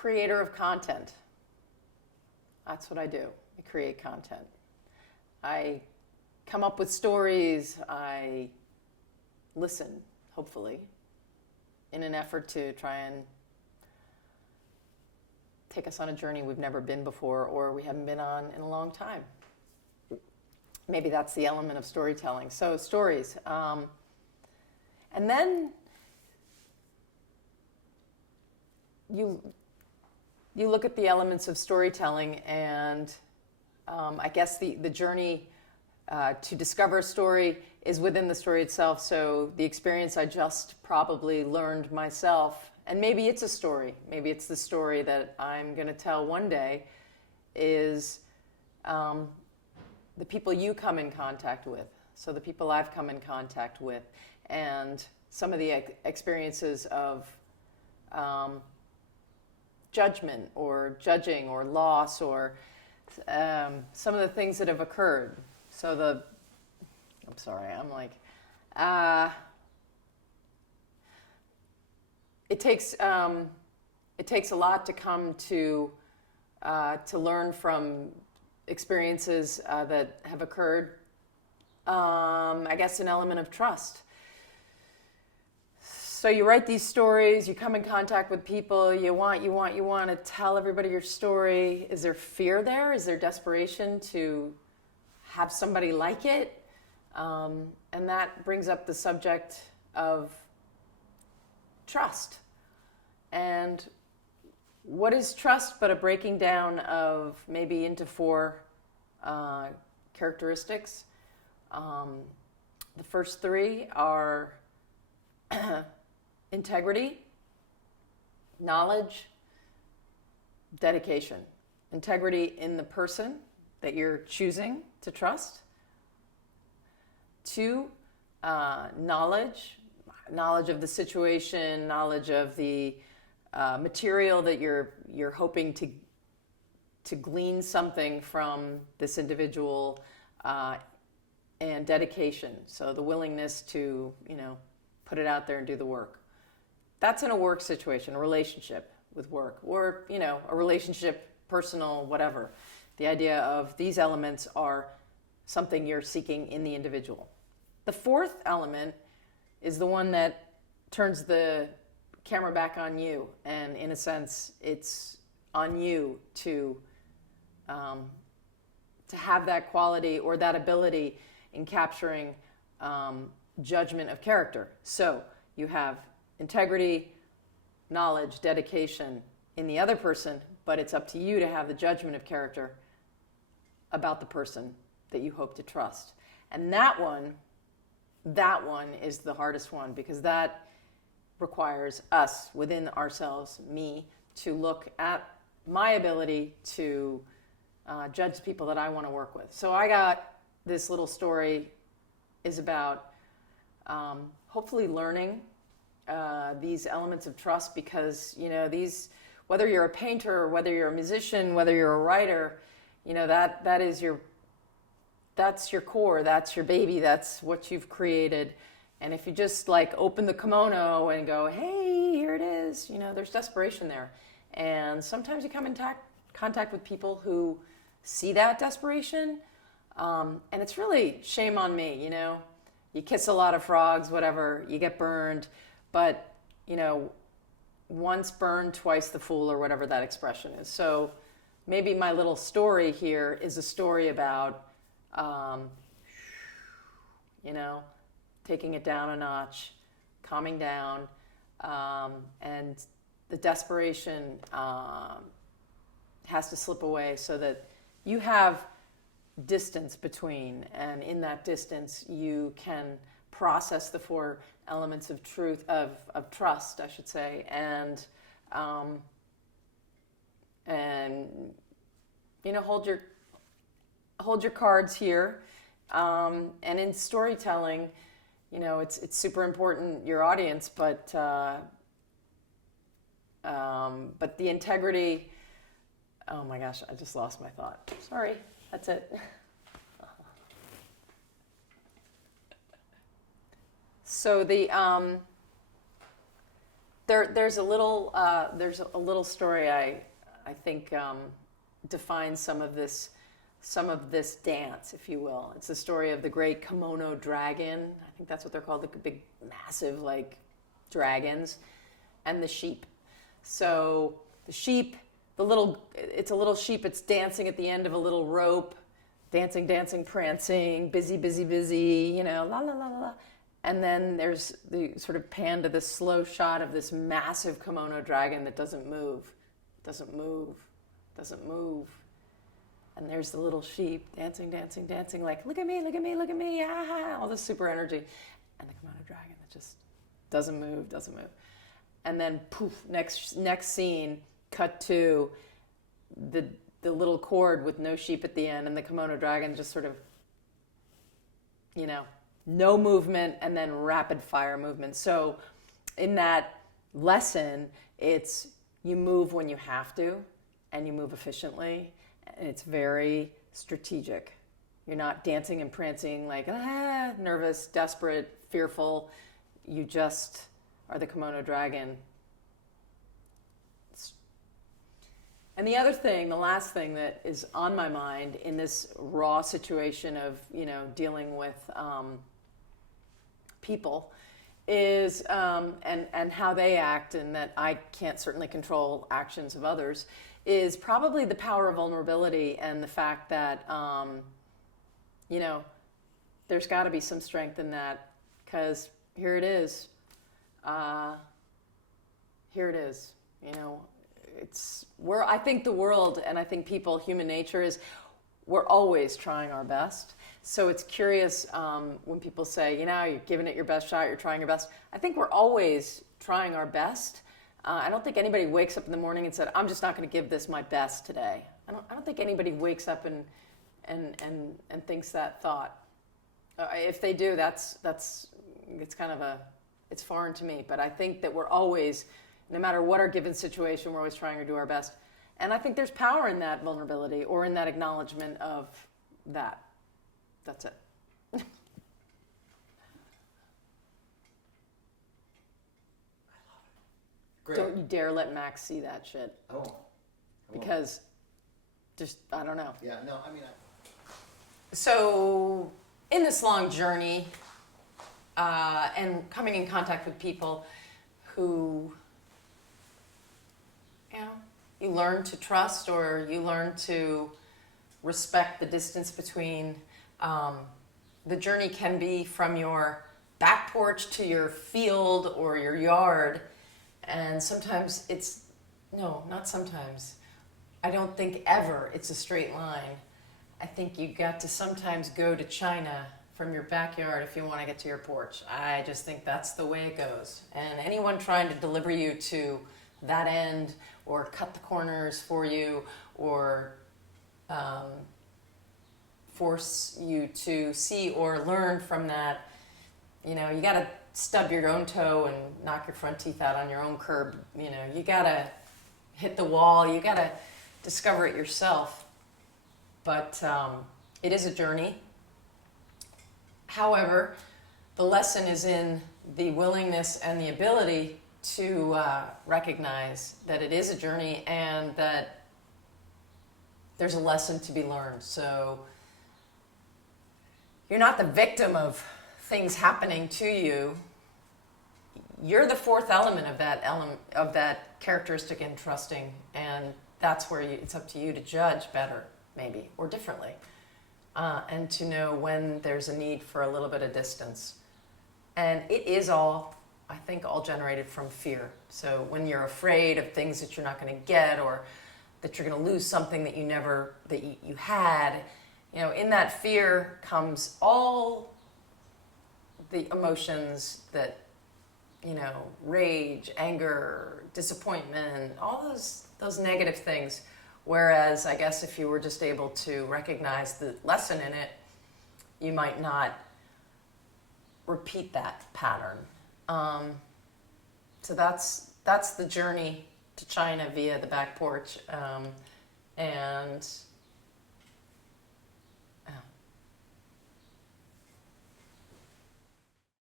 creator of content. That's what I do. I create content. I come up with stories. I listen, hopefully, in an effort to try and take us on a journey we've never been before or we haven't been on in a long time. Maybe that's the element of storytelling. So stories. And then you look at the elements of storytelling, and I guess the journey to discover a story is within the story itself. So the experience I just probably learned myself, and maybe it's a story, maybe it's the story that I'm going to tell one day, is the people you come in contact with. So the people I've come in contact with, and some of the experiences of judgment or judging or loss, or some of the things that have occurred. So I'm sorry, I'm like, it takes a lot to come to learn from experiences that have occurred. I guess an element of trust. So you write these stories, you come in contact with people, you want to tell everybody your story. Is there fear there? Is there desperation to have somebody like it? And that brings up the subject of trust. And what is trust but a breaking down of maybe into 4 characteristics? The first 3 are integrity, knowledge, dedication. Integrity in the person that you're choosing to trust. 2, knowledge of the situation, knowledge of the material that you're hoping to glean something from this individual, and dedication. So the willingness to, put it out there and do the work. That's in a work situation, a relationship with work, or, a relationship, personal, whatever. The idea of these elements are something you're seeking in the individual. The 4th element is the one that turns the camera back on you, and in a sense, it's on you to have that quality or that ability in capturing judgment of character. So you have integrity, knowledge, dedication in the other person, but it's up to you to have the judgment of character about the person that you hope to trust. And that one is the hardest one, because that requires us within ourselves, me, to look at my ability to judge people that I want to work with. So I got this little story is about hopefully learning these elements of trust, because these, whether you're a painter or whether you're a musician, whether you're a writer, that's your core, that's your baby, that's what you've created. And if you just open the kimono and go, hey, here it is, there's desperation there. And sometimes you come in contact with people who see that desperation, and it's really shame on me. You kiss a lot of frogs, whatever, you get burned, but once burned, twice the fool, or whatever that expression is. So maybe my little story here is a story about taking it down a notch, calming down, and the desperation has to slip away so that you have distance between, and in that distance you can process the 4 elements of truth, of trust, I should say, and hold your cards here. And in storytelling, it's super important, your audience, but the integrity. Oh my gosh, I just lost my thought. Sorry, that's it. So the there's a little story I think defines some of this dance, if you will. It's the story of the great kimono dragon. I think that's what they're called, the big, massive, like, dragons, and the sheep. So the sheep, it's a little sheep. It's dancing at the end of a little rope, dancing, dancing, prancing, busy, busy, busy, la, la, la, la, la. And then there's the sort of pan to this slow shot of this massive kimono dragon that doesn't move, doesn't move, doesn't move. And there's the little sheep dancing, dancing, dancing, like, look at me, look at me, look at me, ah, all this super energy. And the kimono dragon that just doesn't move, doesn't move. And then poof, next scene, cut to the little cord with no sheep at the end, and the kimono dragon just sort of, no movement, and then rapid fire movement. So in that lesson, it's you move when you have to, and you move efficiently, and it's very strategic. You're not dancing and prancing like, nervous, desperate, fearful. You just are the kimono dragon. And the other thing, the last thing that is on my mind in this raw situation of, dealing with people is, and how they act, and that I can't certainly control actions of others, is probably the power of vulnerability and the fact that, there's got to be some strength in that, because here it is. Here it is, I think the world, and I think people, human nature is, we're always trying our best. So it's curious when people say, you're giving it your best shot, you're trying your best. I think we're always trying our best. I don't think anybody wakes up in the morning and said, I'm just not going to give this my best today. I don't think anybody wakes up and thinks that thought. If they do, it's kind of it's foreign to me. But I think that we're always, no matter what our given situation, we're always trying to do our best. And I think there's power in that vulnerability or in that acknowledgement of that. That's it. Great. Don't you dare let Max see that shit. I won't. Because I don't know. Yeah, no, So in this long journey and coming in contact with people who, you learn to trust, or you learn to respect the distance between, the journey can be from your back porch to your field or your yard. And sometimes not sometimes. I don't think ever it's a straight line. I think you got to sometimes go to China from your backyard if you want to get to your porch. I just think that's the way it goes. And anyone trying to deliver you to that end, or cut the corners for you, or force you to see or learn from that, you got to stub your own toe and knock your front teeth out on your own curb. You got to hit the wall. You got to discover it yourself. But it is a journey. However, the lesson is in the willingness and the ability to recognize that it is a journey and that there's a lesson to be learned. So you're not the victim of things happening to you. You're the fourth element of that characteristic in trusting, and that's where it's up to you to judge better, maybe, or differently, and to know when there's a need for a little bit of distance. And it is all generated from fear. So when you're afraid of things that you're not going to get, or that you're going to lose something that you had, in that fear comes all the emotions that, rage, anger, disappointment, all those negative things. Whereas I guess if you were just able to recognize the lesson in it, you might not repeat that pattern. So that's the journey to China via the back porch. And